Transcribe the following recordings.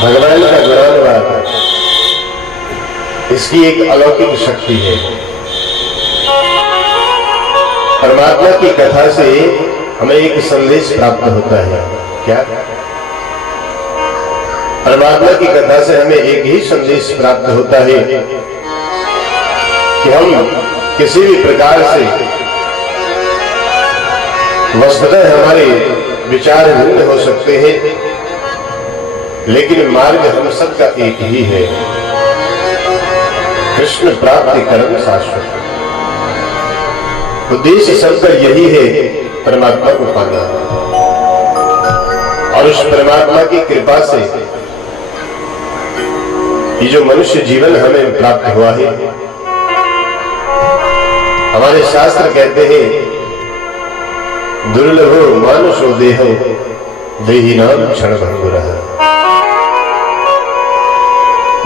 भगवान का गुणानुवाद इसकी एक अलौकिक शक्ति है। परमात्मा की कथा से हमें एक संदेश प्राप्त होता है। क्या? परमात्मा की कथा से हमें एक ही संदेश प्राप्त होता है कि हम किसी भी प्रकार से वस्तुतः हमारे विचार भिन्न हो सकते हैं, लेकिन मार्ग हम सबका एक ही है, कृष्ण प्राप्ति कर्म शाश्वत। उद्देश्य सबका यही है, परमात्मा को पाना। और उस परमात्मा की कृपा से ये जो मनुष्य जीवन हमें प्राप्त हुआ है, हमारे शास्त्र कहते हैं दुर्लभो मानुषो देहो देहिनाम क्षण भंगुरः।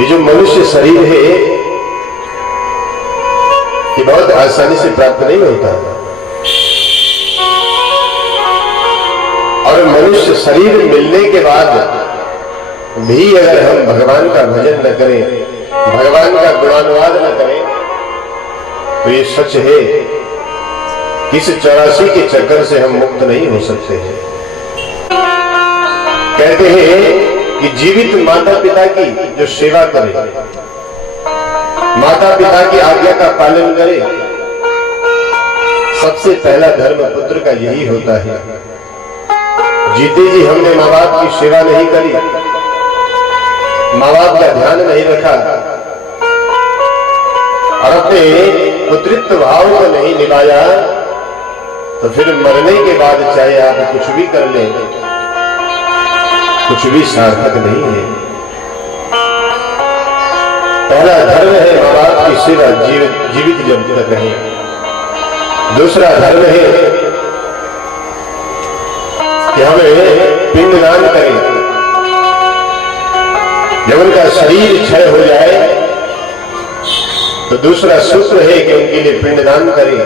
ये जो मनुष्य शरीर है ये बहुत आसानी से प्राप्त नहीं होता, और मनुष्य शरीर मिलने के बाद भी अगर हम भगवान का भजन न करें, भगवान का गुणानुवाद न करें, तो ये सच है कि इस 84 के चक्कर से हम मुक्त नहीं हो सकते हैं। कहते हैं कि जीवित माता पिता की जो सेवा करे, माता पिता की आज्ञा का पालन करे, सबसे पहला धर्म पुत्र का यही होता है। जीते जी हमने माँ बाप की सेवा नहीं करी, माँ बाप का ध्यान नहीं रखा और अपने पुत्रित्व भाव को नहीं निभाया, तो फिर मरने के बाद चाहे आप कुछ भी कर लें, कुछ भी सार्थक नहीं है। पहला धर्म है माँ बाप की सेवा जीवित जब तक रहे। दूसरा धर्म है कि हमें पिंडदान करें। जब उनका शरीर क्षय हो जाए तो दूसरा सूत्र है कि उनके लिए पिंडदान करें।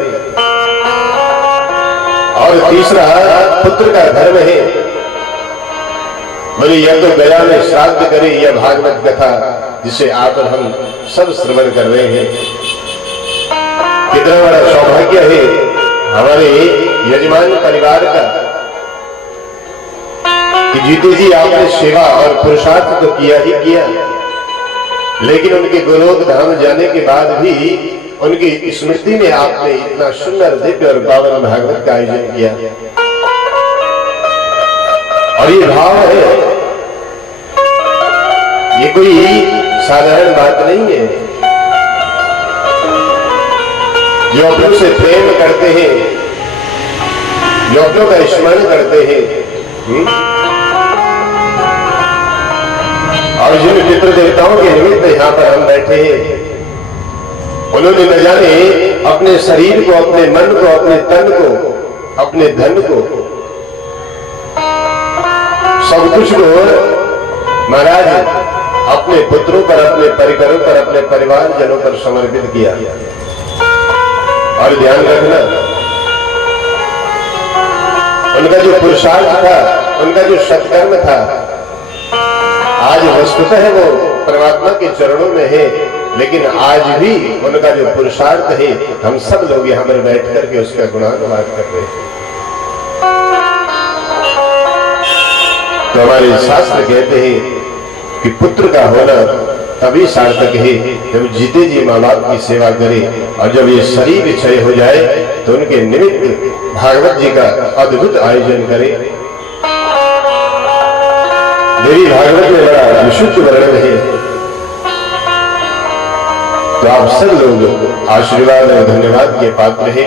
और तीसरा पुत्र का धर्म है, बोले या तो गया में श्राद्ध करे या भागवत कथा जिसे आप और हम सब श्रवण कर रहे हैं। कितना बड़ा सौभाग्य है हमारे यजमान परिवार का कि जीते जी आपने सेवा और पुरुषार्थ तो किया ही किया, लेकिन उनके गोलोक धाम जाने के बाद भी उनकी स्मृति में आपने इतना सुंदर दिव्य और पावन भागवत का आयोजन किया। और ये भाव है, ये कोई साधारण बात नहीं है। जो अपनों से प्रेम करते हैं, जो अपनों का स्मरण करते हैं, और जिन पितृ देवताओं के निमित्त यहाँ पर हम बैठे हैं, उन्होंने न जाने अपने शरीर को, अपने मन को, अपने तन को, अपने धन को, सब कुछ को महाराज अपने पुत्रों पर, अपने परिवारों पर, अपने परिवारजनों पर समर्पित किया। और ध्यान रखना, उनका जो पुरुषार्थ था, उनका जो सत्कर्म था, आज वस्तुतः वो परमात्मा के चरणों में है, लेकिन आज भी उनका जो पुरुषार्थ है हम सब लोग यहाँ पर बैठ करके उसका गुणानुवाद कर रहे हैं। तो हमारे शास्त्र कहते हैं कि पुत्र का होना तभी सार्थक है जब जीते जी माँ बाप की सेवा करे, और जब ये शरीर क्षय हो जाए तो उनके निमित्त भागवत जी का अद्भुत आयोजन करे। देवी भागवत में बड़ा विशुद्ध वर्णन है। तो आप सब लोग आशीर्वाद और धन्यवाद के पात्र हैं।